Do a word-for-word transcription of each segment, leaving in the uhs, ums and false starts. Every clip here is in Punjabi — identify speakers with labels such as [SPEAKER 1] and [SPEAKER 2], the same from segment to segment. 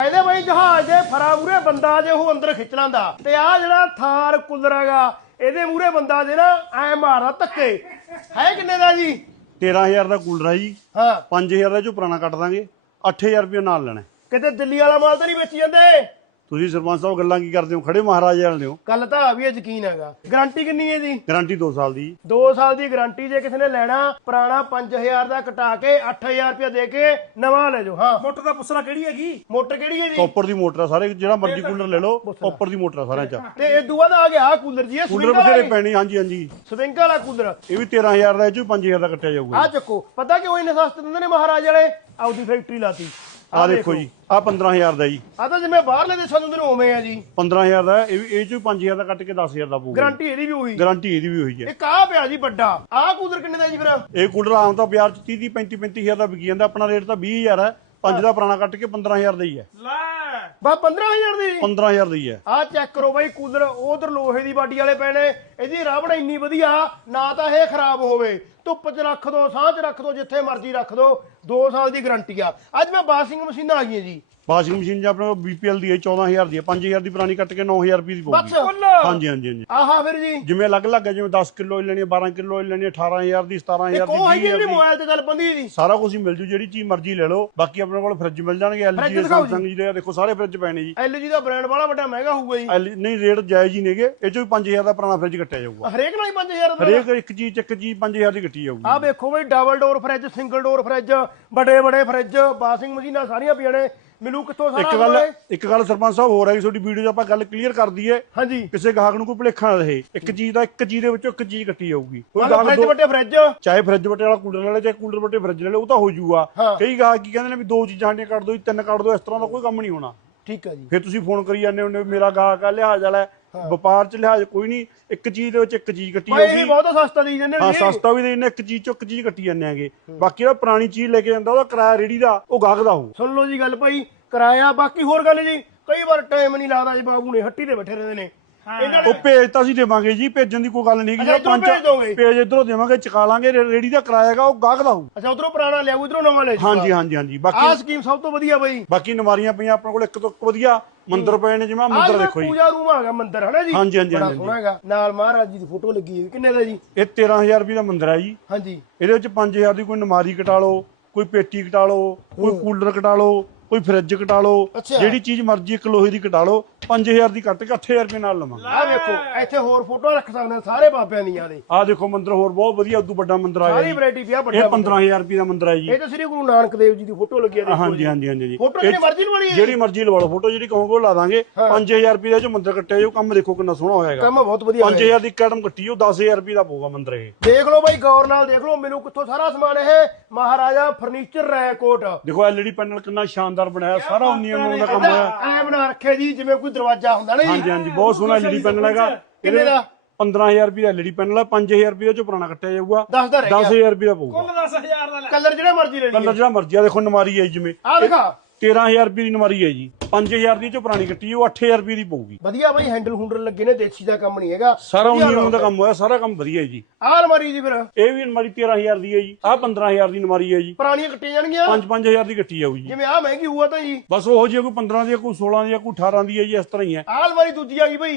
[SPEAKER 1] ਇਹਦੇ ਬਈ ਜਹਾਜ਼ ਦੇ ਫਰਾ ਮੂਰੇ ਬੰਦਾ ਜੇ ਉਹ ਅੰਦਰ ਖਿੱਚ ਲੈਂਦਾ ਤੇ ਆ ਜਿਹੜਾ ਥਾਰ ਕੂਲਰ ਹੈਗਾ ਇਹਦੇ ਮੂਰੇ ਬੰਦਾ ਜੇ ਨਾ ਐ ਮਾਰਦਾ ਧੱਕੇ ਹੈ ਕਿੰਨੇ ਦਾ ਜੀ
[SPEAKER 2] ਤੇਰਾਂ ਹਜ਼ਾਰ ਦਾ ਕੂਲਰ ਹੈ ਜੀ
[SPEAKER 1] ਹਾਂ
[SPEAKER 2] ਪੰਜ ਹਜ਼ਾਰ ਦਾ ਜੋ ਪੁਰਾਣਾ ਕੱਟ ਦਾਂਗੇ ਅੱਠ ਹਜ਼ਾਰ ਰੁਪਏ ਨਾਲ ਲੈਣਾ
[SPEAKER 1] ਕਿਤੇ ਦਿੱਲੀ ਵਾਲਾ ਮਾਲ ਤਾਂ ਨਹੀਂ ਵੇਚੀ ਜਾਂਦੇ
[SPEAKER 2] ਤੁਸੀਂ ਸਰਪੰਚ ਸਾਹਿਬ ਗੱਲਾਂ ਕੀ ਕਰਦੇ ਹੋ ਖੜੇ ਮਹਾਰਾਜੇ ਵਾਲੇ ਹੋ
[SPEAKER 1] ਗੱਲ ਤਾਂ ਆ ਵੀ ਯਕੀਨ ਹੈਗਾ ਗਾਰੰਟੀ ਕਿੰਨੀ ਹੈ ਜੀ
[SPEAKER 2] ਗਾਰੰਟੀ ਦੋ ਸਾਲ ਦੀ
[SPEAKER 1] ਦੋ ਸਾਲ ਦੀ ਗਾਰੰਟੀ ਜੇ ਕਿਸੇ ਨੇ ਲੈਣਾ ਪੁਰਾਣਾ ਪੰਜ ਹਜ਼ਾਰ ਦਾ ਕਟਾ ਕੇ ਅੱਠ ਹਜ਼ਾਰ ਰੁਪਏ ਦੇ ਕੇ ਨਵਾਂ ਲੈ ਜਾਓ ਹਾਂ
[SPEAKER 3] ਮੋਟਰ ਦਾ ਪੁੱਛਣਾ ਕਿਹੜੀ ਹੈਗੀ
[SPEAKER 1] ਮੋਟਰ ਕਿਹੜੀ ਹੈ ਜੀ
[SPEAKER 2] ਕਾਪਰ ਦੀ ਮੋਟਰ ਆ ਸਾਰੇ ਜਿਹੜਾ ਮਰਜ਼ੀ ਕੂਲਰ ਲੈ ਲਓ ਕਾਪਰ ਦੀ ਮੋਟਰ ਆ ਸਾਰਿਆਂ ਚ
[SPEAKER 1] ਤੇ ਇਹ ਦੂਆ ਦਾ ਆ ਗਿਆ ਆ ਕੂਲਰ ਜੀ ਇਹ
[SPEAKER 2] ਕੂਲਰ ਬਥੇਰੇ ਪੈਣੀ ਹਾਂਜੀ ਹਾਂਜੀ
[SPEAKER 1] ਸਵਿੰਗ ਵਾਲਾ ਕੂਲਰ
[SPEAKER 2] ਇਹ ਵੀ ਤੇਰਾਂ ਹਜ਼ਾਰ ਦਾ ਇਹ ਚੋਂ ਪੰਜ ਹਜ਼ਾਰ ਦਾ ਕੱਟਿਆ ਜਾਊਗਾ
[SPEAKER 1] ਆ ਚੱਕੋ ਪਤਾ ਕਿਉਂ ਇੰਨੇ ਸਸਤੇ ਦਿੰਦੇ ਨੇ ਮਹਾਰਾਜ ਵਾਲੇ ਆਉਦੀ ਫੈਕਟਰੀ ਲਾਤੀ
[SPEAKER 2] ਆ ਦੇਖੋ ਜੀ ਆ ਪੰਦਰਾਂ ਹਜ਼ਾਰ ਦਾ ਜੀ
[SPEAKER 1] ਆ ਤਾਂ ਜਿਵੇਂ ਬਾਹਰਲੇ ਦੇਸ਼ਾਂ ਦੇ ਨੂੰ ਉਵੇਂ ਆ ਜੀ
[SPEAKER 2] ਪੰਦਰਾਂ ਹਜ਼ਾਰ ਦਾ ਇਹ ਵੀ ਇਹ ਚੋਂ ਪੰਜ ਹਜ਼ਾਰ ਦਾ ਕੱਟ ਕੇ ਦਸ ਹਜ਼ਾਰ ਦਾ ਪਊਗਾ
[SPEAKER 1] ਗਾਰੰਟੀ ਇਹਦੀ ਵੀ ਹੋਈ
[SPEAKER 2] ਗਾਰੰਟੀ ਇਹਦੀ ਵੀ ਹੋਈ ਹੈ
[SPEAKER 1] ਇੱਕ ਆ ਪਿਆ ਜੀ ਵੱਡਾ ਆ ਕੂਲਰ ਕਿੰਨੇ ਦਾ ਜੀ ਫਿਰ
[SPEAKER 2] ਇਹ ਕੂਲਰ ਆਮ ਤਾਂ ਬਾਜ਼ਾਰ ਚ ਤੀਹ ਤੀਹ ਪੈਂਤੀ ਪੈਂਤੀ ਹਜ਼ਾਰ ਦਾ ਵਿਕੀ ਜਾਂਦਾ ਆਪਣਾ ਰੇਟ ਤਾਂ ਵੀਹ ਹਜ਼ਾਰ ਹੈ ਪੰਜ ਦਾ ਪੁਰਾਣਾ ਕੱਟ ਕੇ ਪੰਦਰਾਂ ਹਜ਼ਾਰ ਦਾ ਹੀ ਹੈ
[SPEAKER 3] ਲੈ
[SPEAKER 1] ਬਾ ਪੰਦਰਾਂ ਹਜ਼ਾਰ ਦੀ
[SPEAKER 2] ਪੰਦਰਾਂ ਹਜ਼ਾਰ ਦਾ ਹੀ ਹੈ
[SPEAKER 1] ਆ ਚੈੱਕ ਕਰੋ ਬਾਈ ਕੂਲਰ ਉਧਰ ਲੋਹੇ ਦੀ ਬਾਡੀ ਵਾਲੇ ਪੈਣੇ ਇਹਦੀ ਰਾਵੜ ਇੰਨੀ ਵਧੀਆ ਨਾ ਤਾਂ ਇਹ ਖਰਾਬ ਹੋਵੇ ਧੁੱਪ 'ਚ ਰੱਖ ਦੋ ਸਾਹ 'ਚ ਰੱਖ ਦੋ ਜਿੱਥੇ ਮਰਜ਼ੀ ਰੱਖ ਦੋ ਦੋ ਸਾਲ ਦੀ ਗਾਰੰਟੀ ਆ ਅੱਜ ਮੈਂ ਵਾਸ਼ਿੰਗ ਮਸ਼ੀਨਾਂ ਆ ਗਈਆਂ ਜੀ
[SPEAKER 2] ਵਾਸ਼ਿੰਗ ਮਸ਼ੀਨ ਜ ਆਪਣੇ ਕੋਲ ਬੀਪੀਐਲ ਦੀ ਹੈ ਚੌਦਾਂ ਹਜ਼ਾਰ ਦੀ ਹੈ ਪੰਜ ਹਜ਼ਾਰ ਦੀ ਪੁਰਾਣੀ ਕੱਟ ਕੇ ਨੌ ਹਜ਼ਾਰ ਰੁਪਏ ਦੀ
[SPEAKER 1] ਬਸ
[SPEAKER 2] ਪਊਗੀ ਹਾਂਜੀ ਹਾਂਜੀ ਹਾਂਜੀ
[SPEAKER 1] ਆਹਾ ਫਿਰ ਜੀ
[SPEAKER 2] ਜਿਵੇਂ ਅਲੱਗ-ਅਲੱਗ ਹੈ ਜਿਵੇਂ ਦਸ ਕਿਲੋ ਆਇਲ ਲੈਣੀ ਹੈ ਬਾਰਾਂ ਕਿਲੋ ਆਇਲ ਲੈਣੀ ਹੈ ਅਠਾਰਾਂ ਹਜ਼ਾਰ ਦੀ ਸਤਾਰਾਂ ਹਜ਼ਾਰ
[SPEAKER 1] ਉਹ ਹੈ
[SPEAKER 2] ਦੀ
[SPEAKER 1] ਜਿਹੜੀ ਮੋਬਾਈਲ ਤੇ ਗੱਲ ਬੰਦੀ ਜੀ
[SPEAKER 2] ਸਾਰਾ ਕੁਝ ਹੀ ਮਿਲ ਜੂ ਜਿਹੜੀ ਚੀਜ਼ ਮਰਜ਼ੀ ਲੈ ਲਓ ਬਾਕੀ ਆਪਣੇ ਕੋਲ ਫ੍ਰਿਜ ਮਿਲ ਜਾਣਗੇ ਐਲਜੀ ਸੈਮਸੰਗ ਜੀ ਦੇ ਦੇਖੋ ਸਾਰੇ ਫ੍ਰਿਜ ਪੈਣੇ ਜੀ
[SPEAKER 1] ਐਲਜੀ ਦਾ ਬ੍ਰਾਂਡ ਵਾਲਾ ਵੱਡਾ ਮਹਿੰਗਾ ਹੋਊਗਾ ਜੀ
[SPEAKER 2] ਐਲ ਨਹੀਂ ਰੇਟ ਜਾਇਜ਼ ਹੀ ਨੇਗੇ ਇਹ ਚੋਂ ਵੀ ਪੰਜ ਹਜ਼ਾਰ ਦਾ ਪੁਰਾਣਾ ਫ੍ਰਿਜ ਕੱਟਿਆ ਜਾਊਗਾ
[SPEAKER 1] ਹਰੇਕ ਨਾਲ ਹੀ ਪੰਜ ਹਜ਼ਾਰ ਦਾ
[SPEAKER 2] ਹਰੇਕ ਇੱਕ ਚੀਜ਼ ਇੱਕ ਚੀਜ਼ ਪੰਜ ਹਜ਼ਾਰ ਦੀ ਕੱਟੀ ਜਾਊਗੀ
[SPEAKER 1] ਆ ਵੇਖੋ ਬਈ double door fridge single door fridge ਵੱਡੇ ਵੱਡੇ ਫ੍ਰਿਜ ਵਾਸ਼ਿੰਗ ਮਸ਼ੀਨਾਂ ਸਾਰੀਆਂ ਪਈਆਂ ਨੇ ਮਿਲੂ ਕਿੱਥੋਂ ਸਾਰਾ
[SPEAKER 2] ਇੱਕ ਗੱਲ ਇੱਕ ਗੱਲ ਸਰਪੰਚ ਸਾਹਿਬ ਹੋ ਰਹੀ ਤੁਹਾਡੀ ਵੀਡੀਓ 'ਚ ਆਪਾਂ ਗੱਲ ਕਲੀਅਰ ਕਰ ਦਈਏ
[SPEAKER 1] ਹਾਂਜੀ
[SPEAKER 2] ਕਿਸੇ ਗਾਹਕ ਨੂੰ ਕੋਈ ਭੁਲੇਖਾ ਨਾ ਰਹੇ ਇੱਕ ਚੀਜ਼ ਦਾ ਇੱਕ ਚੀਜ਼ ਦੇ ਵਿੱਚੋਂ ਇੱਕ ਚੀਜ਼ ਕੱਟੀ ਜਾਊਗੀ ਕੋਈ
[SPEAKER 1] ਮਤਲਬ ਫ੍ਰਿਜ ਵੱਡੇ ਫ੍ਰਿਜ
[SPEAKER 2] ਚਾਹੇ ਫ੍ਰਿਜ ਵੱਡੇ ਵਾਲਾ ਕੂਲਰ ਲੈ ਲੈ ਚਾਹੇ ਕੂਲਰ ਵੱਡੇ ਫ੍ਰਿਜ ਲੈ ਲੈ ਉਹ ਤਾਂ ਹੋ ਜਾਊਗਾ ਕਈ ਗਾਹਕ ਕੀ ਕਹਿੰਦੇ ਨੇ ਵੀ ਦੋ ਚੀਜ਼ਾਂ ਸਾਡੀਆਂ ਕੱਢ ਦੋ ਤਿੰਨ ਕੱਢ ਦੋ ਇਸ ਤਰ੍ਹਾਂ ਦਾ ਕੋਈ ਕੰਮ ਨਹੀਂ ਹੋਣਾ
[SPEAKER 1] ਠੀਕ ਹੈ ਜੀ
[SPEAKER 2] ਫਿਰ ਤੁਸੀਂ ਫੋਨ ਕਰੀ ਜਾਂਦੇ ਹੋ ਮੇਰਾ ਗਾਹਕ ਆ ਲਿਹਾਜ਼ ਵਾਲਾ ਵਪਾਰ 'ਚ ਲਿਹਾਜ਼ ਕੋਈ ਨਹੀਂ ਇੱਕ ਚੀਜ਼ ਦੇ ਵਿੱਚ ਇੱਕ ਚੀਜ਼ ਕੱਟੀ
[SPEAKER 1] ਇਹ
[SPEAKER 2] ਜਾਊਗੀ
[SPEAKER 1] ਬਹੁਤ ਸਸਤਾ ਦੇ ਜਾਂਦੇ
[SPEAKER 2] ਹਾਂ
[SPEAKER 1] ਨੇ
[SPEAKER 2] ਸਸਤਾ ਵੀ ਦੇਣੇ ਇੱਕ ਚੀਜ਼ ਚੋਂ ਇੱਕ ਚੀਜ਼ ਕੱਟੀ ਜਾਂਦੇ ਆਗੇ ਬਾਕੀ ਜਿਹੜਾ ਪੁਰਾਣੀ ਚੀਜ਼ ਲੈ ਕੇ ਜਾਂਦਾ ਉਹਦਾ ਕਿਰਾਇਆ ਰੇੜੀ ਦਾ ਉਹ ਗਾਹਕ ਦਾ ਹੋਊ
[SPEAKER 1] ਸੁਣ ਲਓ ਜੀ ਗੱਲ ਭਾਈ ਕਿਰਾਇਆ ਬਾਕੀ ਹੋਰ ਗੱਲ ਜੀ ਕਈ ਵਾਰ ਟਾਈਮ ਨਹੀਂ ਲੱਗਦਾ ਜੀ ਬਾਬੂ ਨੇ ਹੱਟੀ ਤੇ ਬੈਠੇ ਰਹਿੰਦੇ ਨੇ ਇਹਨਾਂ
[SPEAKER 2] ਉਹ ਭੇਜ ਤਾਂ ਅਸੀਂ ਦੇਵਾਂਗੇ ਜੀ ਭੇਜਣ ਦੀ ਕੋਈ ਗੱਲ ਨਹੀਂ ਕਿ ਜਿਹੜਾ ਪੰਜ ਪੇਜ ਇਧਰੋਂ ਦੇਵਾਂਗੇ ਚਕਾ ਲਾਂਗੇ ਰੇੜੀ ਦਾ ਕਿਰਾਇਆ ਹੈਗਾ ਉਹ ਗਾਹਕ ਦਾ ਹੋਊ
[SPEAKER 1] ਅੱਛਾ ਉਧਰੋਂ ਪੁਰਾਣਾ ਲਿਆਉ ਇਧਰੋਂ ਨਵਾਂ ਲੈ ਜਾਊਗਾ
[SPEAKER 2] ਹਾਂਜੀ ਹਾਂਜੀ ਹਾਂਜੀ
[SPEAKER 1] ਆਹ
[SPEAKER 2] ਬਾਕੀ
[SPEAKER 1] ਸਕੀਮ ਸਭ ਤੋਂ ਵਧੀਆ ਬਈ
[SPEAKER 2] ਬਾਕੀ ਨਮਾਰੀਆਂ ਪਈਆਂ ਆਪਣੇ ਕੋਲ ਇੱਕ ਤੋਂ ਇੱਕ ਵਧੀਆ ਮੰਦਰ ਪਏ ਨੇ ਜਿਵੇਂ ਮੰਦਰ ਦੇਖੋ ਜੀ
[SPEAKER 1] ਪੂਜਾ ਰੂਮ ਹੈਗਾ ਮੰਦਰ ਹਨਾ ਜੀ
[SPEAKER 2] ਹਾਂਜੀ ਹਾਂਜੀ
[SPEAKER 1] ਬੜਾ
[SPEAKER 2] ਹਾਂਜੀ
[SPEAKER 1] ਸੋਹਣਾ ਹੈਗਾ ਨਾਲ ਮਹਾਰਾਜ ਜੀ ਦੀ ਫੋਟੋ ਲੱਗੀ ਹੈ ਕਿੰਨੇ ਦਾ ਜੀ
[SPEAKER 2] ਇਹ ਤੇਰਾਂ ਹਜ਼ਾਰ ਰੁਪਏ ਦਾ ਮੰਦਰ ਹੈ ਜੀ
[SPEAKER 1] ਹਾਂਜੀ
[SPEAKER 2] ਇਹਦੇ ਵਿੱਚ ਪੰਜ ਹਜ਼ਾਰ ਦੀ ਕੋਈ ਨਮਾਰੀ ਕਟਾ ਲਓ ਕੋਈ ਪੇਟੀ ਕਟਾ ਲਓ ਕੋਈ ਕੂਲਰ ਕਟਾ ਲਓ ਕੋਈ ਫ੍ਰਿਜ ਕਟਾ ਲਓ ਜਿਹੜੀ ਚੀਜ਼ ਮਰਜ਼ੀ ਇੱਕ ਲੋਹੇ ਦੀ ਕਟਾ ਲਓ ਪੰਜ ਹਜ਼ਾਰ ਦੀ ਕੱਟ ਕੇ ਅੱਠ ਹਜ਼ਾਰ ਰੁਪਏ ਨਾਲ ਲਵਾਂਗੇ
[SPEAKER 1] ਆਹ ਵੇਖੋ ਇੱਥੇ ਹੋਰ ਫੋਟੋ ਰੱਖ ਸਕਦੇ ਆ ਸਾਰੇ ਬਾਬਿਆਂ ਦੀਆਂ ਦੇ
[SPEAKER 2] ਆਹ ਦੇਖੋ ਮੰਦਰ ਹੋਰ ਬਹੁਤ ਵਧੀਆ ਉਦੋਂ ਵੱਡਾ ਮੰਦਰ ਆਇਆ
[SPEAKER 1] ਸਾਰੀ
[SPEAKER 2] ਜੀ
[SPEAKER 1] ਵੈਰਾਈਟੀ ਪਿਆ
[SPEAKER 2] ਇਹ
[SPEAKER 1] ਵੱਡਾ
[SPEAKER 2] ਪੰਦਰਾਂ ਹਜ਼ਾਰ ਰੁਪਏ ਦਾ ਮੰਦਰ ਹੈ ਜੀ
[SPEAKER 1] ਇਹ ਤਾਂ ਸ੍ਰੀ ਗੁਰੂ ਨਾਨਕ ਦੇਵ ਜੀ ਦੀ ਫੋਟੋ ਲੱਗੀ ਹੈ ਦੇਖੋ
[SPEAKER 2] ਹਾਂਜੀ ਹਾਂਜੀ ਹਾਂਜੀ ਜੀ
[SPEAKER 1] ਫੋਟੋ ਜਿਹੜੀ ਮਰਜ਼ੀ ਲਵਾਣੀ ਹੈ
[SPEAKER 2] ਜਿਹੜੀ ਮਰਜ਼ੀ ਲਵਾ ਲਓ ਫੋਟੋ ਜਿਹੜੀ ਕਹੋਗੇ ਉਹ ਲਾ ਦਾਂਗੇ ਪੰਜ ਹਜ਼ਾਰ ਰੁਪਏ ਦਾ ਜੋ ਮੰਦਰ ਕੱਟਿਆ ਜੋ ਕੰਮ ਦੇਖੋ ਕਿੰਨਾ ਸੋਹਣਾ ਹੋਇਆਗਾ
[SPEAKER 1] ਕੰਮ ਬਹੁਤ ਵਧੀਆ
[SPEAKER 2] ਪੰਜ ਹਜ਼ਾਰ ਦੀ ਕਦਮ ਕੱਟੀ ਉਹ ਦਸ ਹਜ਼ਾਰ ਰੁਪਏ ਦਾ ਪਊਗਾ ਮੰਦਰ ਇਹ
[SPEAKER 1] ਦੇਖ ਲਓ ਬਾਈ ਗੌਰ ਨਾਲ ਦੇਖ ਲਓ ਮੈਨੂੰ ਕਿੱਥੋਂ ਸਾਰਾ ਸਮਾਨ ਇਹ ਮਹਾਰਾਜਾ ਫਰਨੀਚਰ ਰੈਕੋਟ
[SPEAKER 2] ਦੇਖੋ ਐਲਈਡੀ ਪੈਨਲ ਕਿੰਨਾ ਸ਼ਾਨਦਾਰ ਬਣਾਇਆ ਸਾਰਾ ਉਨੀ ਉਨੀ ਦਾ ਕੰਮ ਹੋਇਆ
[SPEAKER 1] ਐ ਬਣਾ ਰੱਖਿਆ ਜੀ ਜਿਵੇਂ ਕੋਈ ਦਰਵਾਜ਼ਾ ਹੁੰਦਾ ਨਾ ਜੀ
[SPEAKER 2] ਹਾਂਜੀ ਹਾਂਜੀ ਬਹੁਤ ਸੋਹਣਾ ਐਲਈਡੀ ਪੈਨਲ ਹੈਗਾ
[SPEAKER 1] ਕਿੰਨੇ ਦਾ
[SPEAKER 2] ਪੰਦਰਾਂ ਹਜ਼ਾਰ ਰੁਪਏ ਦਾ ਐਲਈਡੀ ਪੈਨਲ ਹੈ ਪੰਜ ਹਜ਼ਾਰ ਰੁਪਏ ਦਾ ਜੋ ਪੁਰਾਣਾ ਕੱਟਿਆ ਜਾਊਗਾ
[SPEAKER 1] ਦਸ ਦਾ ਰਹਿ ਗਿਆ
[SPEAKER 2] ਦਸ ਹਜ਼ਾਰ ਰੁਪਏ ਦਾ ਪਊਗਾ
[SPEAKER 3] ਕੁੱਲ ਦਸ ਹਜ਼ਾਰ ਦਾ ਲੈ
[SPEAKER 1] ਕਲਰ ਜਿਹੜਾ ਮਰਜ਼ੀ ਲੈ
[SPEAKER 2] ਕਲਰ
[SPEAKER 1] ਲਈਏ
[SPEAKER 2] ਜਿਹੜਾ ਮਰਜ਼ੀ ਆ ਦੇਖੋ ਨਮਾਰੀ ਹੈ ਜਿਵੇਂ
[SPEAKER 1] ਆ ਦਿਖਾ
[SPEAKER 2] ਤੇਰਾਂ ਹਜ਼ਾਰ ਰੁਪਏ ਦੀ ਨਮਾਰੀ ਹੈ ਜੀ ਪੰਜ ਹਜ਼ਾਰ ਦੀ ਜੋ ਪੁਰਾਣੀ ਕੱਟੀ ਉਹ ਅੱਠ ਹਜ਼ਾਰ ਰੁਪਏ ਦੀ ਪਊਗੀ
[SPEAKER 1] ਵਧੀਆ ਬਾਈ ਹੈਂਡਲ ਹੁੰਡਲ ਲੱਗੇ ਨੇ ਦੇਸੀ ਦਾ ਕੰਮ ਨਹੀਂ ਹੈਗਾ
[SPEAKER 2] ਸਾਰਾ ਉਨੀ ਦਾ ਕੰਮ ਹੋਇਆ ਸਾਰਾ ਕੰਮ ਵਧੀਆ ਜੀ
[SPEAKER 1] ਆਹ ਅਲਮਾਰੀ ਜੀ ਫਿਰ
[SPEAKER 2] ਇਹ ਵੀ ਨਮਾਰੀ ਤੇਰਾਂ ਹਜ਼ਾਰ ਦੀ ਹੈ ਜੀ ਆਹ ਪੰਦਰਾਂ ਹਜ਼ਾਰ ਦੀ ਨਮਾਰੀ ਹੈ ਜੀ
[SPEAKER 1] ਪੁਰਾਣੀਆਂ ਕੱਟੀਆਂ ਜਾਣਗੀਆਂ
[SPEAKER 2] ਪੰਜ ਪੰਜ ਹਜ਼ਾਰ ਦੀ ਕੱਟੀ ਜਾਊਗੀ ਜੀ
[SPEAKER 1] ਜਿਵੇਂ ਆਹ ਮਹਿੰਗੀ ਹੋਆ ਤਾਂ ਜੀ
[SPEAKER 2] ਬਸ ਉਹੋ ਜਿਹੀ ਕੋਈ ਪੰਦਰਾਂ ਦੀ ਕੋਈ ਸੋਲਾਂ ਦੀ ਕੋਈ ਅਠਾਰਾਂ ਦੀ ਹੈ ਜੀ ਇਸ ਤਰ੍ਹਾਂ ਹੀ ਹੈ
[SPEAKER 1] ਆਹ ਅਲਮਾਰੀ ਦੂਜੀ ਆ ਗਈ ਬਾਈ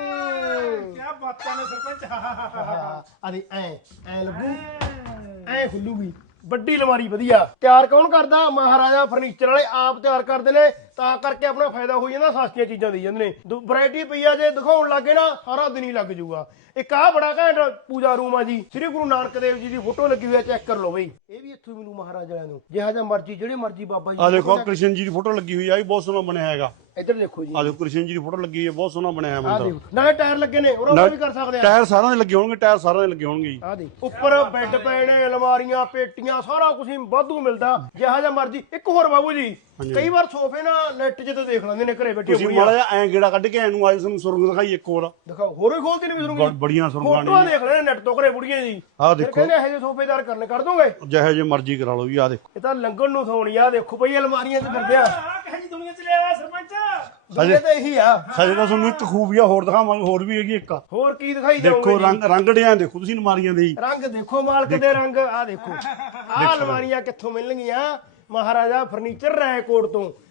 [SPEAKER 3] ਕੀ ਬਾਤਾਂ ਨੇ ਸਰਪੰਚ
[SPEAKER 1] ਆਦੇ ਐ ਐ ਲੱਗੂ ਐ ਖੁੱਲੂਗੀ ਵੱਡੀ ਅਲਮਾਰੀ ਵਧੀਆ ਤਿਆਰ ਕੌਣ ਕਰਦਾ ਮਹਾਰਾਜਾ ਫਰਨੀਚਰ ਵਾਲੇ ਆਪ ਤਿਆਰ ਕਰਦੇ ਨੇ ਤਾਂ ਕਰਕੇ ਆਪਣਾ ਫਾਇਦਾ ਹੋ ਜਾਂਦਾ ਸਸਤੀਆਂ ਚੀਜ਼ਾਂ ਦੇਈ ਜਾਂਦੇ ਨੇ ਵੈਰਾਈਟੀ ਪਈ ਆ ਜੇ ਦਿਖਾਉਣ ਲੱਗੇ ਨਾ ਸਾਰਾ ਦਿਨ ਹੀ ਲੱਗ ਜਾਊਗਾ ਇੱਕ ਆ ਬੜਾ ਘੈਂਟ ਪੂਜਾ ਰੂਮ ਆ ਜੀ ਸ੍ਰੀ ਗੁਰੂ ਨਾਨਕ ਦੇਵ ਜੀ ਦੀ ਫੋਟੋ ਲੱਗੀ ਹੋਈ ਆ ਚੈੱਕ ਕਰ ਲਓ ਬਈ ਇਹ ਵੀ ਇੱਥੋਂ ਮਿਲੂ ਮਹਾਰਾਜਾ ਨੂੰ ਜਿਹੜਾ ਜਿਹਾ ਮਰਜ਼ੀ ਜਿਹੜੇ ਮਰਜ਼ੀ ਬਾਬਾ ਜੀ
[SPEAKER 2] ਆ ਦੇਖੋ ਕ੍ਰਿਸ਼ਨ ਜੀ ਦੀ ਫੋਟੋ ਲੱਗੀ ਹੋਈ ਆ ਇਹ ਬਹੁਤ ਸੋਹਣਾ ਬਣਿਆ ਹੈਗਾ
[SPEAKER 1] ਇੱਧਰ ਦੇਖੋ ਜੀ
[SPEAKER 2] ਆ ਦੇਖੋ ਕ੍ਰਿਸ਼ਨ ਜੀ ਦੀ ਫੋਟੋ ਲੱਗੀ ਹੋਈ ਹੈ ਬਹੁਤ ਸੋਹਣਾ ਬਣਿਆ ਹੈ ਮੰਦਰ
[SPEAKER 1] ਨਾਲੇ ਟਾਇਰ ਲੱਗੇ ਨੇ ਉਹ ਵੀ ਕਰ ਸਕਦੇ ਆ
[SPEAKER 2] ਟਾਇਰ ਸਾਰਿਆਂ ਦੇ ਲੱਗੇ ਹੋਣਗੇ ਟਾਇਰ ਸਾਰਿਆਂ ਦੇ ਲੱਗੇ ਹੋਣਗੇ ਜੀ
[SPEAKER 1] ਆ ਦੇ ਉੱਪਰ ਬੈੱਡ ਪਏ ਨੇ ਅਲਮਾਰੀਆਂ ਪੇਟੀਆਂ ਸਾਰਾ ਕੁਝ ਵਾਧੂ ਮਿਲਦਾ ਜਿਹੜਾ ਜਿਹਾ ਮਰਜ਼ੀ ਇੱਕ ਹੋਰ ਬਾਬੂ ਜੀ ਕਈ ਵਾਰ ਸੋਫੇ ਨਾ ਨੈਟ 'ਚ ਤੇ ਦੇਖ ਲੈਂਦੇ ਨੇ ਘਰੇ ਬੈਠੇ
[SPEAKER 2] ਤੁਸੀਂ ਮਾੜਾ ਜਿਹਾ ਐਂ ਗੇੜਾ ਕੱਢ ਕੇ ਐਨੂੰ ਆਜ ਤੁਹਾਨੂੰ ਸੁਰੰਗ ਦਿਖਾਈ ਇੱਕ ਹੋਰ
[SPEAKER 1] ਦਿਖਾਓ ਹੋਰ ਵੀ ਖੋਲਦੀ ਨਹੀਂ ਮਿਲੂਗੀ
[SPEAKER 2] ਬੜੀਆਂ ਸੁਰੰਗਾਂ
[SPEAKER 1] ਫੋਟੋਆਂ ਦੇਖ ਲੈ ਨੈਟ ਤੋਂ ਘਰੇ ਬੁੜੀਆਂ ਜੀ
[SPEAKER 2] ਆਹ ਦੇਖੋ
[SPEAKER 1] ਕਹਿੰਦੇ ਇਹੋ ਜਿਹੇ ਸੋਫੇਦਾਰ ਕਰਨੇ ਕਰ ਦੋਗੇ
[SPEAKER 2] ਜਿਹੇ ਜਿਹੇ ਮਰਜ਼ੀ ਕਰਾ ਲਓ ਜੀ ਆਹ ਦੇਖੋ
[SPEAKER 1] ਇਹ ਤਾਂ ਲੰਗਣ ਨੂੰ ਸੌਣੀ ਆ ਦੇਖੋ ਭਈ ਅਲਮਾਰੀਆਂ 'ਚ ਫਿਰਦੇ ਆ
[SPEAKER 3] ਆਹ ਕਹੇ ਜੀ ਦੁਨੀਆ ਚ ਲਿਆ ਸਰਪੰਚ
[SPEAKER 1] ਦੁਨੀਆ ਤਾਂ ਇਹੀ ਆ
[SPEAKER 2] ਸਜੇ ਤਾਂ ਤੁਹਾਨੂੰ ਇੱਕ ਖੂਬੀਆ ਹੋਰ ਦਿਖਾਵਾਂਗੇ ਹੋਰ ਵੀ ਹੈਗੀ ਇੱਕ
[SPEAKER 1] ਹੋਰ ਕੀ ਦਿਖਾਈ
[SPEAKER 2] ਦੇਖੋ
[SPEAKER 1] ਜਾਊਗਾ
[SPEAKER 2] ਰੰਗ ਰੰਗੜਿਆਂ ਦੇਖੋ ਤੁਸੀਂ ਅਲਮਾਰੀਆਂ ਦੇ ਜੀ
[SPEAKER 1] ਰੰਗ ਦੇਖੋ ਮਾਲਕ ਦੇ ਰੰਗ ਆ ਦੇਖੋ ਆਹ ਅਲਮਾਰੀਆਂ ਕਿੱਥੋਂ ਮਿਲਣਗੀਆਂ ਮਹਾਰਾਜਾ ਫਰਨੀਚਰ ਰੈਕੋਟ ਤੋਂ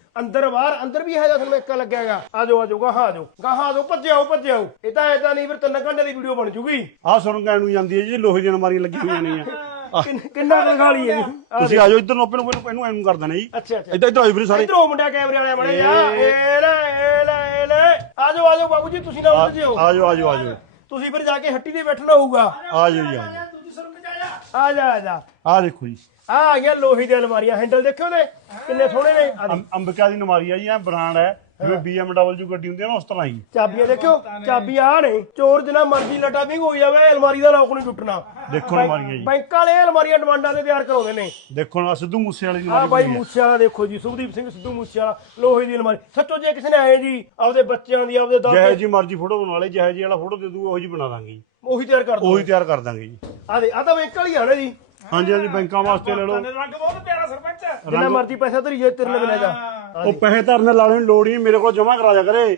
[SPEAKER 1] ਅੰਦਰ ਬਾਹਰ ਅੰਦਰ ਵੀ ਹੈ ਜਾਂ ਤੁਹਾਨੂੰ ਇੱਕ ਲੱਗਿਆਗਾ ਆ ਜਾਓ ਆ ਜਾਓ ਗਾਹਾਂ ਆ ਜਾਓ ਗਾਹਾਂ ਆ ਜਾਓ ਭੱਜੇ ਆਓ ਭੱਜੇ ਆਓ ਇਹ ਤਾਂ ਐਦਾਂ ਨਹੀਂ ਫਿਰ ਤਿੰਨ ਘੰਟੇ ਦੀ ਵੀਡੀਓ ਬਣ ਜੂਗੀ
[SPEAKER 2] ਆਹ ਸੁਣ ਕਹਿਣ ਨੂੰ ਜਾਂਦੀ ਹੈ ਜੀ ਲੋਹੇ ਦੀਆਂ ਅਲਮਾਰੀਆਂ ਲੱਗੀਆਂ ਹੋਈਆਂ ਨੇ ਆ
[SPEAKER 1] ਕਿੰਨ- ਕਿੰਨਾ ਕੁ ਦਿਖਾ ਲਈ ਹੈ ਜੀ
[SPEAKER 2] ਤੁਸੀਂ ਆ ਜਾਓ ਇੱਧਰ ਨੂੰ ਆਪੇ ਨੂੰ ਇਹਨੂੰ ਐਨੂੰ ਕਰ ਦੇਣਾ ਜੀ
[SPEAKER 1] ਅੱਛਾ ਅੱਛਾ
[SPEAKER 2] ਇੱਧਰ ਇੱਧਰ ਆਓ ਵੀਰੇ ਸਾਰੇ
[SPEAKER 1] ਇਧਰੋਂ ਮੁੰਡਿਆ ਕੈਮਰੇ ਵਾਲੇ ਬਣੇ ਜਾ ਇਹ ਲੈ ਇਹ ਲੈ ਇਹ ਲੈ ਆ ਜਾਓ ਆ ਜਾਓ ਬਾਬੂ ਜੀ ਤੁਸੀਂ ਨਾ ਉੱਠ ਜਿਓ
[SPEAKER 2] ਆ ਜਾਓ ਆ ਜਾਓ ਆ ਜਾਓ
[SPEAKER 1] ਤੁਸੀਂ ਫਿਰ ਜਾ ਕੇ ਹੱਟੀ ਤੇ ਬੈਠਣਾ ਹੋਊਗਾ
[SPEAKER 2] ਆ ਜਾਓ ਜੀ ਆ ਜਾਓ
[SPEAKER 3] ਦੂਜੀ ਸਰਮ ਚ ਆ ਜਾ
[SPEAKER 1] ਆ ਜਾ ਆ ਜਾ
[SPEAKER 2] ਆ ਦੇਖੋ ਜੀ
[SPEAKER 1] ਆ ਆ ਗਿਆ ਲੋਹੇ ਦੀਆਂ ਅਲਮਾਰੀਆਂ ਹੈਂਡਲ ਦੇਖਿਓ ਨੇ ਕਿੰਨੇ ਸੋਹਣੇ ਨੇ ਆ
[SPEAKER 2] ਅੰਬ- ਅੰਬਿਕਾ ਦੀ ਨਮਾਰੀ ਆ ਜੀ ਇਹ ਬ੍ਰਾਂਡ ਹੈ ਜਿਵੇਂ ਬੀ ਐਮ ਡਬਲਯੂ ਗੱਡੀ ਹੁੰਦੀ ਹੈ ਨਾ ਉਸ ਤਰ੍ਹਾਂ ਹੀ
[SPEAKER 1] ਚਾਬੀਆਂ ਦੇਖਿਓ ਚਾਬੀਆਂ ਆ ਨੇ ਚੋਰ ਜਿੰਨਾ ਮਰਜ਼ੀ ਲਟਾ ਵੀ ਹੋਈ ਜਾਵੇ ਅਲਮਾਰੀ ਦਾ ਲੋਕ ਨਹੀਂ ਟੁੱਟਣਾ
[SPEAKER 2] ਦੇਖੋ ਨਮਾਰੀਆਂ ਜੀ
[SPEAKER 1] ਬੈਂਕ ਵਾਲੇ ਅਲਮਾਰੀਆਂ ਡਿਮਾਂਡਾਂ ਤੇ ਤਿਆਰ ਕਰਾਉਂਦੇ ਨੇ
[SPEAKER 2] ਦੇਖੋ ਨਾ ਸਿੱਧੂ ਮੂਸੇ ਵਾਲੀ
[SPEAKER 1] ਆ
[SPEAKER 2] ਨਮਾਰੀ
[SPEAKER 1] ਬਾਈ
[SPEAKER 2] ਬਣੀ ਹੈ।
[SPEAKER 1] ਮੂਸੇ ਵਾਲਾ ਦੇਖੋ ਜੀ ਸੁਖਦੀਪ ਸਿੰਘ ਸਿੱਧੂ ਮੂਸੇ ਵਾਲਾ ਲੋਹੇ ਦੀ ਅਲਮਾਰੀ ਸੱਚੋ ਜੇ ਕਿਸੇ ਨੇ ਆਏ ਜੀ ਆਪਦੇ ਬੱਚਿਆਂ ਦੀ ਆਪਦੇ
[SPEAKER 2] ਜਿਹੋ
[SPEAKER 1] ਦਾਦੇ
[SPEAKER 2] ਜੀ ਮਰਜ਼ੀ ਫੋਟੋ ਬਣਵਾ ਲੈ ਜਿਹੋ ਜੀ ਵਾਲਾ ਫੋਟੋ ਦੇ ਦੂ ਉਹੋ ਜੀ ਬਣਾ ਦਾਂਗੇ ਜੀ
[SPEAKER 1] ਉਹੀ ਤਿਆਰ ਕਰ ਦੋ
[SPEAKER 2] ਉਹੀ ਤਿਆਰ ਕਰ ਦਾਂਗੇ ਜੀ
[SPEAKER 1] ਆ ਦੇ ਆ ਤਾਂ ਬੈਂਕ ਵਾਲੀ ਆ ਨਾ ਜੀ
[SPEAKER 2] ਹਾਂਜੀ ਹਾਂਜੀ ਬੈਂਕਾਂ ਵਾਸਤੇ ਲੈ ਲਓ
[SPEAKER 3] ਤਨੇ ਰੰਗ ਬਹੁਤ ਪਿਆਰਾ ਸਰਪੰਚ
[SPEAKER 1] ਜਿੰਨਾ ਮਰਜ਼ੀ ਪੈਸਾ ਧਰੀ ਜੇ ਤੇਰੇ ਨਾਲ ਲੈ ਜਾ
[SPEAKER 2] ਉਹ ਪੈਸੇ ਧਰਨੇ ਲਾਣੇ ਦੀ ਲੋੜ ਹੀ ਨਹੀਂ, ਮੇਰੇ ਕੋਲ ਜਮਾ ਕਰਾ ਜਾ ਕਰੇ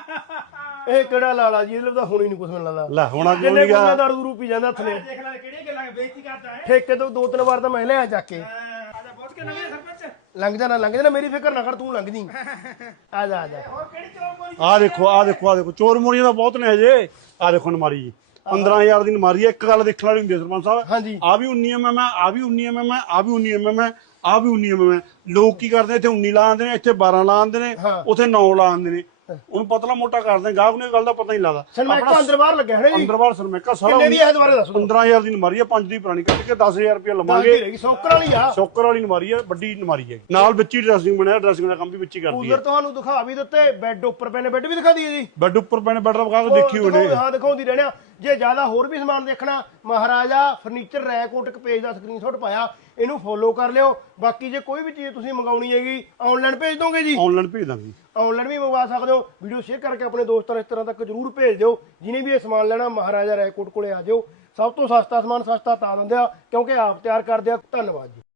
[SPEAKER 1] ਇਹ ਕਿਹੜਾ ਲਾਲਾ ਜੀ ਇਹਦੇ ਤਾਂ ਹੁਣ ਹੀ ਨਹੀਂ ਕੁਝ ਮਿਲਣ ਲੱਗਾ
[SPEAKER 2] ਲੈ ਹੁਣ ਅੱਜ
[SPEAKER 1] ਕਿੰਨੇ
[SPEAKER 2] ਨਹੀਂ ਗਿਆ
[SPEAKER 1] ਕੁੰਨਾ ਦਾਰੂ ਦੂਰੂ ਪੀ ਜਾਂਦਾ ਹੱਥ ਨੇ
[SPEAKER 3] ਦੇਖ ਲੈ ਕਿਹੜੀਆਂ ਗੱਲਾਂ ਬੇਇੱਜ਼ਤੀ ਕਰਦਾ ਹੈ
[SPEAKER 1] ਠੇਕੇ ਤੋਂ ਦੋ ਤਿੰਨ ਵਾਰ ਤਾਂ ਮੈਂ ਲਿਆ ਚੱਕ ਕੇ
[SPEAKER 3] ਆ ਜਾ ਬਹੁਤ ਕੇ ਲੰਗੇ ਸਰਪੰਚ
[SPEAKER 1] ਲੰਘ ਜਾਣਾ ਲੰਘ ਜਾਣਾ ਮੇਰੀ ਫਿਕਰ ਨਾ ਕਰ ਤੂੰ ਲੰਘ ਜੀ ਆ ਜਾ ਆ ਜਾ
[SPEAKER 3] ਹੋਰ ਕਿਹੜੀ ਚਲਾਉਂਦੀ
[SPEAKER 2] ਆ ਦੇਖੋ ਆ ਦੇਖੋ ਆ ਦੇਖੋ ਚੋਰ ਮੋਰੀਆਂ ਦਾ ਬਹੁਤ ਨੇ ਹਜੇ ਆ ਦੇਖੋ ਨਮਾਰੀ ਜੀ ਪੰਦਰਾਂ ਹਜ਼ਾਰ ਦੀ ਨਮਾਰੀ ਹੈ। ਇੱਕ ਗੱਲ ਦੇਖਣ ਵਾਲੀ ਹੁੰਦੀ ਹੈ ਸਰਪੰਚ ਸਾਹਿਬ
[SPEAKER 1] ਹਾਂਜੀ
[SPEAKER 2] ਆ ਵੀ ਉਨੀ ਐਮ ਐਮ ਹੈ ਆ ਵੀ ਉਨੀ ਐਮ ਐਮ ਹੈ ਆ ਵੀ ਉਨੀ ਐਮ ਐਮ ਹੈ ਆ ਵੀ ਉਨੀ ਐਮ ਐਮ ਹੈ ਲੋਕ ਕੀ ਕਰਦੇ ਇੱਥੇ ਉੱਨੀ ਲਾ ਆਂਦੇ ਨੇ ਇੱਥੇ ਬਾਰਾਂ ਲਾ ਆਂਦੇ ਨੇ
[SPEAKER 1] ਹਾਂ।
[SPEAKER 2] ਉੱਥੇ ਨੌ ਲਾ ਆਂਦੇ ਨੇ ਉਹਨੂੰ ਪਤਲਾ ਮੋਟਾ ਕਰਦੇ ਗਾਹਕ ਨੂੰ ਇਹ ਗੱਲ ਦਾ ਪਤਾ ਨਹੀਂ ਲੱਗਦਾ
[SPEAKER 1] ਸਨਮਾਈਕਾ ਅੰਦਰ ਬਾਹਰ ਲੱਗਿਆ ਹੈ ਜੀ
[SPEAKER 2] ਅੰਦਰ ਬਾਹਰ ਸਰਮੇਕਾ ਸਾਰਾ
[SPEAKER 1] ਕਿੰਨੇ ਦੀ ਹੈ ਦੁਬਾਰਾ ਦੱਸੋ
[SPEAKER 2] ਪੰਦਰਾਂ ਹਜ਼ਾਰ ਦੀ ਨਮਾਰੀ ਹੈ ਪੰਜ ਦੀ ਪੁਰਾਣੀ ਕੱਢ ਕੇ ਦਸ ਹਜ਼ਾਰ ਰੁਪਏ
[SPEAKER 1] ਬਾਕੀ
[SPEAKER 2] ਲਵਾਂਗੇ
[SPEAKER 1] ਰਹੇਗੀ ਸੌਕਰ ਵਾਲੀ ਆ
[SPEAKER 2] ਸ਼ੌਕਰ ਵਾਲੀ ਨਮਾਰੀ ਹੈ ਵੱਡੀ ਨਮਾਰੀ ਹੈ ਨਾਲ ਵਿੱਚ ਹੀ ਡਰੈਸਿੰਗ ਬਣਿਆ ਡਰੈਸਿੰਗ ਦਾ ਕੰਮ ਵੀ ਵਿੱਚ ਹੀ ਕਰਦੀ
[SPEAKER 1] ਕੂਲਰ
[SPEAKER 2] ਹੈ
[SPEAKER 1] ਤੁਹਾਨੂੰ ਦਿਖਾ ਵੀ ਦਿੱਤੇ ਬੈੱਡ ਉੱਪਰ ਪੈਣੇ ਬੈੱਡ ਵੀ ਦਿਖਾ ਦਈਏ ਜੀ
[SPEAKER 2] ਬੈੱਡ ਉੱਪਰ ਪੈਣੇ ਬੈੱਡ ਲਗਾ ਕੇ ਦੇਖੀ ਹੋਣੇ
[SPEAKER 1] ਦਿਖਾਓ- ਹਾਂ ਦਿਖਾਉਂਦੀ ਰਹਿਣਾ ਜੇ ਜ਼ਿਆਦਾ ਹੋਰ ਵੀ ਸਮਾਨ ਦੇਖਣਾ ਮਹਾਰਾਜਾ ਫਰਨੀਚਰ ਰੈਕੋਟ ਇੱਕ ਪੇਜ ਦਾ ਸਕਰੀਨਸ਼ਾਟ ਪਾਇਆ ਇਹਨੂੰ ਫੋਲੋ ਕਰ ਲਿਓ ਬਾਕੀ ਜੇ ਕੋਈ ਵੀ ਚੀਜ਼ ਤੁਸੀਂ ਮੰਗਾਉਣੀ ਹੈਗੀ ਆਨਲਾਈਨ ਭੇਜ ਦੋਗੇ ਜੀ
[SPEAKER 2] ਆਨਲਾਈਨ ਭੇਜ ਦਾਂਗੇ
[SPEAKER 1] ਆਨਲਾਈਨ ਵੀ ਮੰਗਵਾ ਸਕਦੇ ਹੋ ਵੀਡੀਓ ਸ਼ੇਅਰ ਕਰਕੇ ਆਪਣੇ ਦੋਸਤਾਂ ਇਸ ਤਰ੍ਹਾਂ ਤੱਕ ਜਰੂਰ ਭੇਜ ਦਿਓ ਜਿਹਨੇ ਵੀ ਇਹ ਸਮਾਨ ਲੈਣਾ ਮਹਾਰਾਜਾ ਰੈਕੋਟ ਕੋਲੇ ਆ ਜਾਓ ਸਭ ਤੋਂ ਸਸਤਾ ਸਮਾਨ ਸਸਤਾ ਤਾਂ ਦਿੰਦੇ ਆ ਕਿਉਂਕਿ ਆਪ ਤਿਆਰ ਕਰਦੇ ਆ ਧੰਨਵਾਦ ਜੀ।